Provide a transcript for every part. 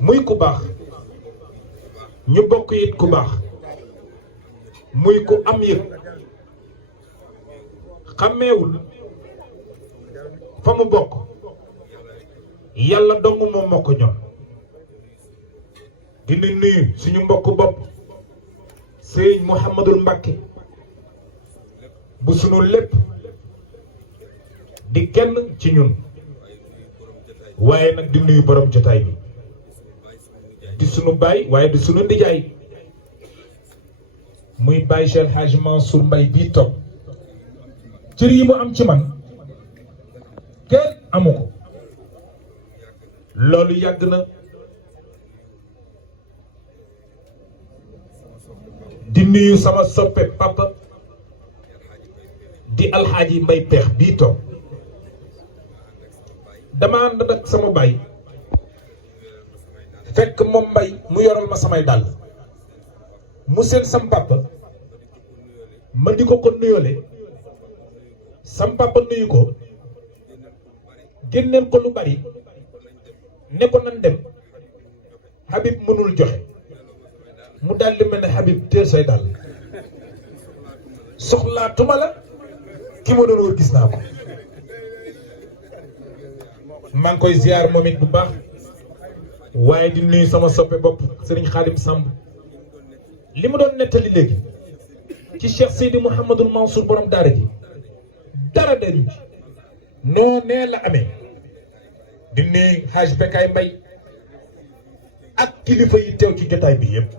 muy ku baax ñu bokk it ku baax muy ku am yëg xàmmeewul fa mu bokk yàlla dong moom moo ko ñor di nuyu suñu mbokk bopp Sëriñ Mouhamadul Mbacké bu sunu lépp di kenn ci ñun waaye nag di nuyu borom jotaay bi di sunu baay waaye di sunu ndijaay muy Baye Cheikh Hadj Mansour Mbaye bii toog cër yi mu am ci man kenn amu ko loolu yàgg na di nuyu sama soppe papa di alxaaji Mbay Peex bii toog dama ànd ak sama baay fekk moom Mbay mu yoral ma samay dàll mu seen sam papa ma di ko nuyoole sam papa nuyu ko génneel ko lu bari ne ko nan dem Habib mënul joxe mu daal di mel ne Habib teel say dàll soxlaatuma la ki ma doon wër gis naa ko maa ngi koy ziar moom it bu baax waaye di nuyu sama soppe bopp Serigne Khadim Samb li mu doon nettali léegi ci Cheikh Seydi Mouhamadul Mansour borom daara ji dara dañu ci noo nee la amee di nuyu Hadj Bekay Mbay ak kilifa yi teew ci jotaay bi yëpp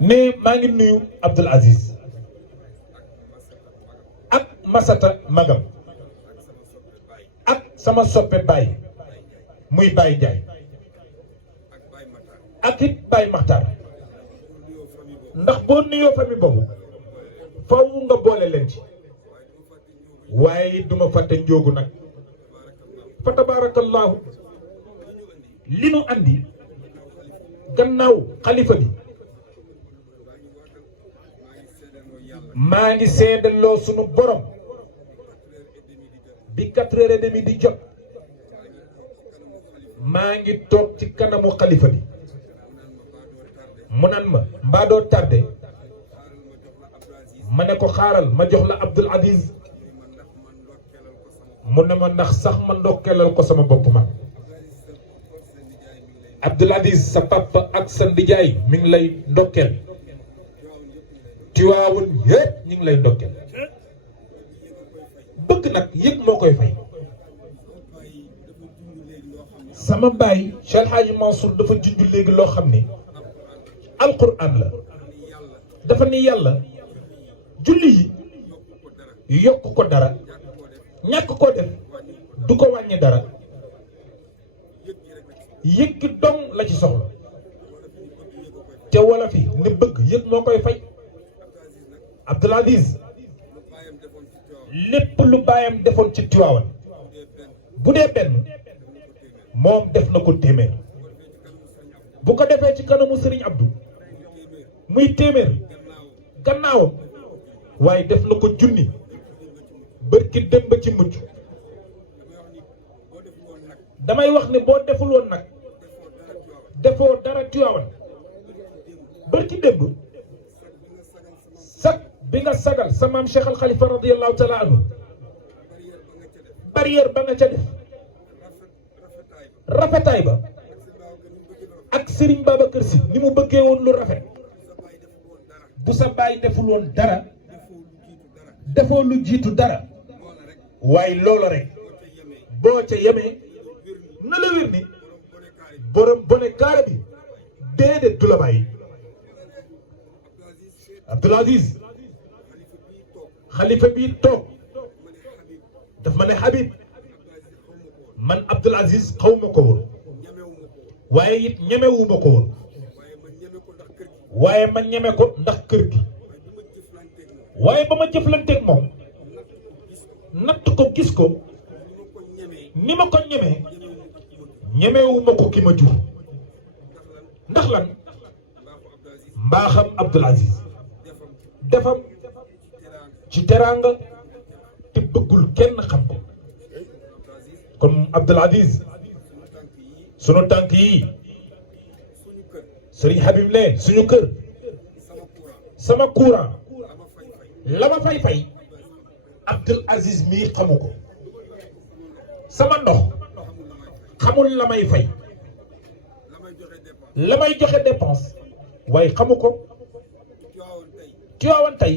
mais maa ngi nuyu Abdoul Aziz ak Masata Magam ak sama soppe Baye muy Baye Ndiaye ak it Baye Makhtar ndax boo nuyoo famille boobu faw nga boole leen ci waaye duma fàtte njóogu nag fa tabarakallahu li nu andi gannaaw xalifa bi maa ngi seedaloo sunu borom bi 4h30 di jot maa ngi toog ci kanamu xalifa bi mu naan ma mbaa doo tardé ma ne ko xaaral ma jox la Abdoul Aziz mu ne ma ndax sax ma ndokkeelal ko sama bopp man Abdoul Aziz sa papa ak sa ndijaay mi ngi lay ndokkeel Tiwaawan yépp ñu ngi lay ndokkeel bëgg nag yëg moo koy fay sama baay Cheikh Hadji Mansour dafa junj léegi loo xam ni alquran la dafa ni yàlla julli yi yokk ko dara ñàkk koo def du ko wàññi dara yëg ki dong la ci soxla te wala fi ni bëgg yëg moo koy fay Abdoul Aziz lépp lu baayam defoon ci Tiwaawan bu dee benn moom def na ko téeméer bu ko defee ci kanamu Serigne Abdou muy téeméer gannaawam waaye def na ko junni bërki dem ba ci mujj damay wax ne boo deful woon nag defoo dara Tiwaawan bërki démb sag bi nga sagal sa maam Cheikh Al Khalifa radiyallahu taala anhu barrière ba nga ca def rafetaay ba ak Serigne Babacar Sy ni mu bëggee woon lu rafet bu sa baay deful woon dara defoo lu jiitu dara waaye loolu rek boo ca yemee na la wér ni borom bone kaara bi déedéet du la bàyyi Abdoul Aziz xalifa bii toog daf ma ne Habib man Abdoul Aziz xaw ma ko woon waaye it ñemewu ma ko woon waaye ma ñeme ko ndax kër gi waaye ba ma jëflanteeg moom natt ko gis ko ni ma ko ñemee ñemewu ma ko ki ma jur ndax lan mbaaxam Abdoul Aziz defam ci teraanga tibb bëggul kenn xam ko kon Abdoul Aziz sunu tànk yi Serigne Habib ne suñu kër sama courant la ma fay Abdoul Aziz mii xamu ko sama ndox xamul la may fay la may joxe dépense waaye xamu ko Tiwaawan tey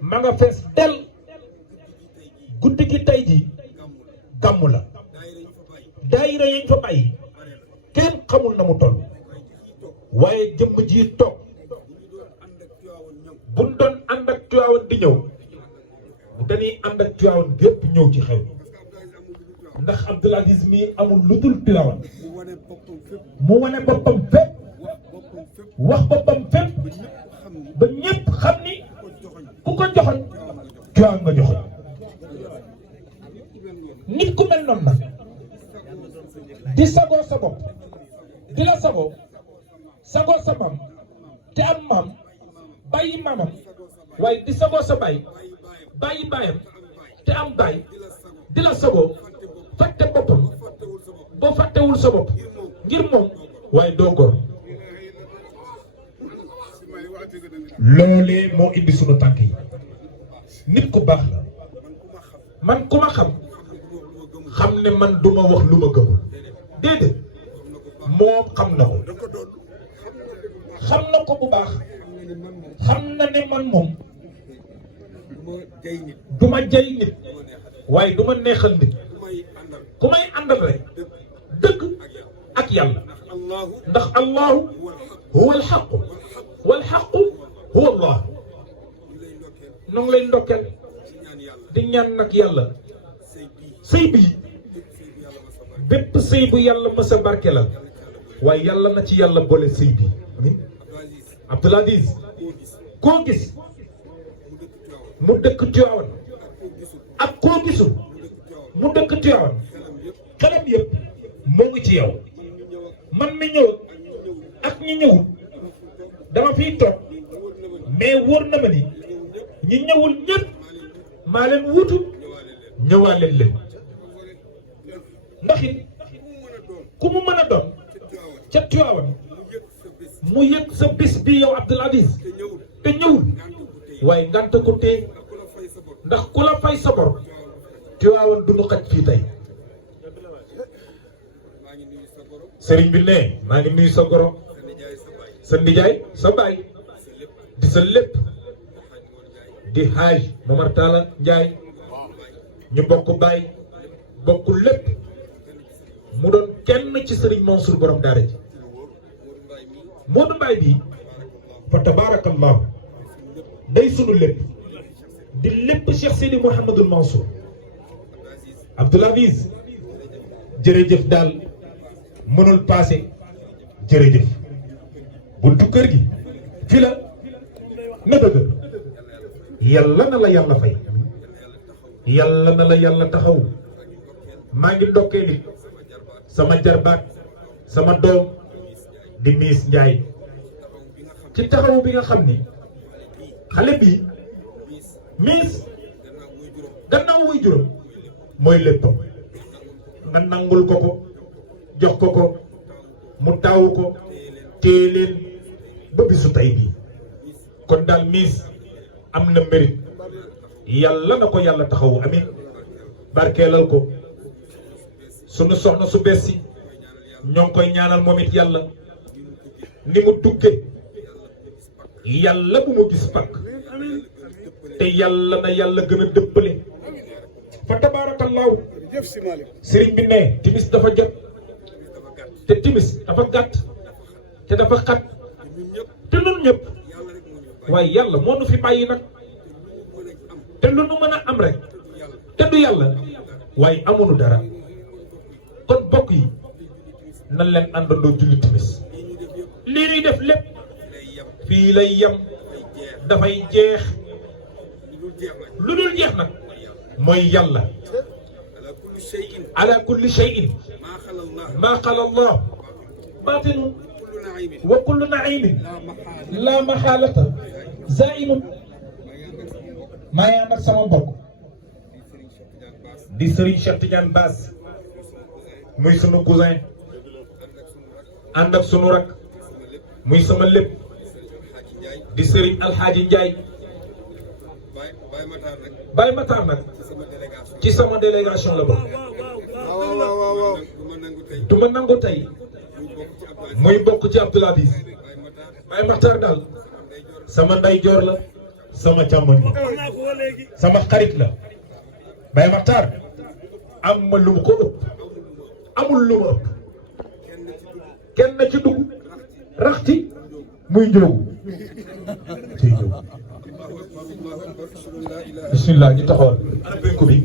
ma nga fees del guddi gi tey ji gàmmu la daayira yañ fa bàyyi kenn xamul na mu toll waaye jëmm ji toog buñ doon ànd ak Tiwaawan di ñëw dañuy ànd ak Tiwaawan gépp ñëw ci xew ndax Abdoul Aziz mi amul lu dul Tiwaawan mu wane boppam fépp wax boppam fépp ba ñépp xam ni ku ko joxoñ Tiwaawan nga joxoñ nit ku mel noonu nag di sagoo sa bopp di la sagoo sa maam te am maam bàyyi maamam waaye di sagoo sa baay bàyyi baayam te am baay di la sagoo fàtte boppam boo fàttewul sa bopp ngir moom waaye doo góor loolee moo indi sunu tànk yi nit ku baax la man ku ma xam ne man duma wax lu ma gëmul déedéet moom xam na ko bu baax xam na ne man moom duma jay nit waaye duma neexal nit ku may àndal rek dëgg ak yàlla ndax allahu huwa alxaqu walxaqu huwa allah noo ngi lay ndokkeel di ñaan nag yàlla sëy bii bépp sëy bu yàlla mës a barke la waaye yàlla na ci yàlla boole sëy bi amin Abdoul Aziz koo gis mu dëkk Tiwaawan ak koo gisul mu dëkk Tiwaawan xelam yëpp moo ngi ci yow man mi ñëw ak ñi ñëwul dama fiy toog mais wóor na ma ni ñi ñëwul ñëpp maa leen wutu ñëwaaleen leen ndax it ku mu mën a doon ca Tiwaawan mu yëg sa bis bi yow Abdoul Aziz te ñëwul waaye ngant ko tee ndax ku la fay sa bor Tiwaawan du ñu xaj fii tey sëriñ bi ne maa ngi nuyu sa goro sa nijaay sa baay di sa lépp di Haaj Momar Talla Njaay ñu bokk baay bokk lépp mu doon kenn ci sëriñ Mansour borom daara ji Modou Mbaye bii fa tabaarakallahu day sunu lépp di lépp Cheikh Sidi Mouhamadul Mansour Abdoul Aziz jërëjëf daal mënul passé jërëjëf buntu kër gi fi la na dëgg yàlla na la yàlla fay yàlla na la yàlla taxaw maa ngi ndokkee nit sama jarbaat sama doom di Miss Ndiaye ci taxawu bi nga xam ni xale bii Miss gannaaw wuy juróom mooy léppam nga nangul ko jox ko mu taawu ko téye leen ba bisu tey bii kon daal Miss am na mérite yàlla na ko yàlla taxawu amin barkeelal ko sunu soxna su bees si ñoo ngi koy ñaanal moom it yàlla ni mu dugge yàlla bu mu gis pakk te yàlla na yàlla gën a dëppale fa tabaarakallaahu sëriñ bi ne timis dafa jot te timis dafa gàtt te dafa xat te nun ñëpp waaye yàlla moo nu fi bàyyi nag te lu nu mën a am rek te du yàlla waaye amuñu dara kon bokk yi nan leen àndandoo julli timis lii ñuy def lépp fii lay yem dafay jeex lu dul jeex nag mooy yàlla ala kulli shay'in maa xala allah baatinu wa kullu naimin la maxaalata zaimun maa ngi ànd ak sama mbokk di Serigne Cheikh Tidiane Bass muy sunu cousin ànd ak sunu rak muy sama lépp di Serigne Alxaaji Njaay Baye Matar nag ci sama délégation la bokk du ma nangu tey muy bokk ci Abdoul Aziz Baye Matar daal sama ndeyjoor la sama càmmoñ la sama xarit la Baye Matar am ma lu mu ko ëpp amul lu ma ëpp kenn na ci dugg raxti muy njóogu ciy njóogu bismillah ñu taxawal ana penku bi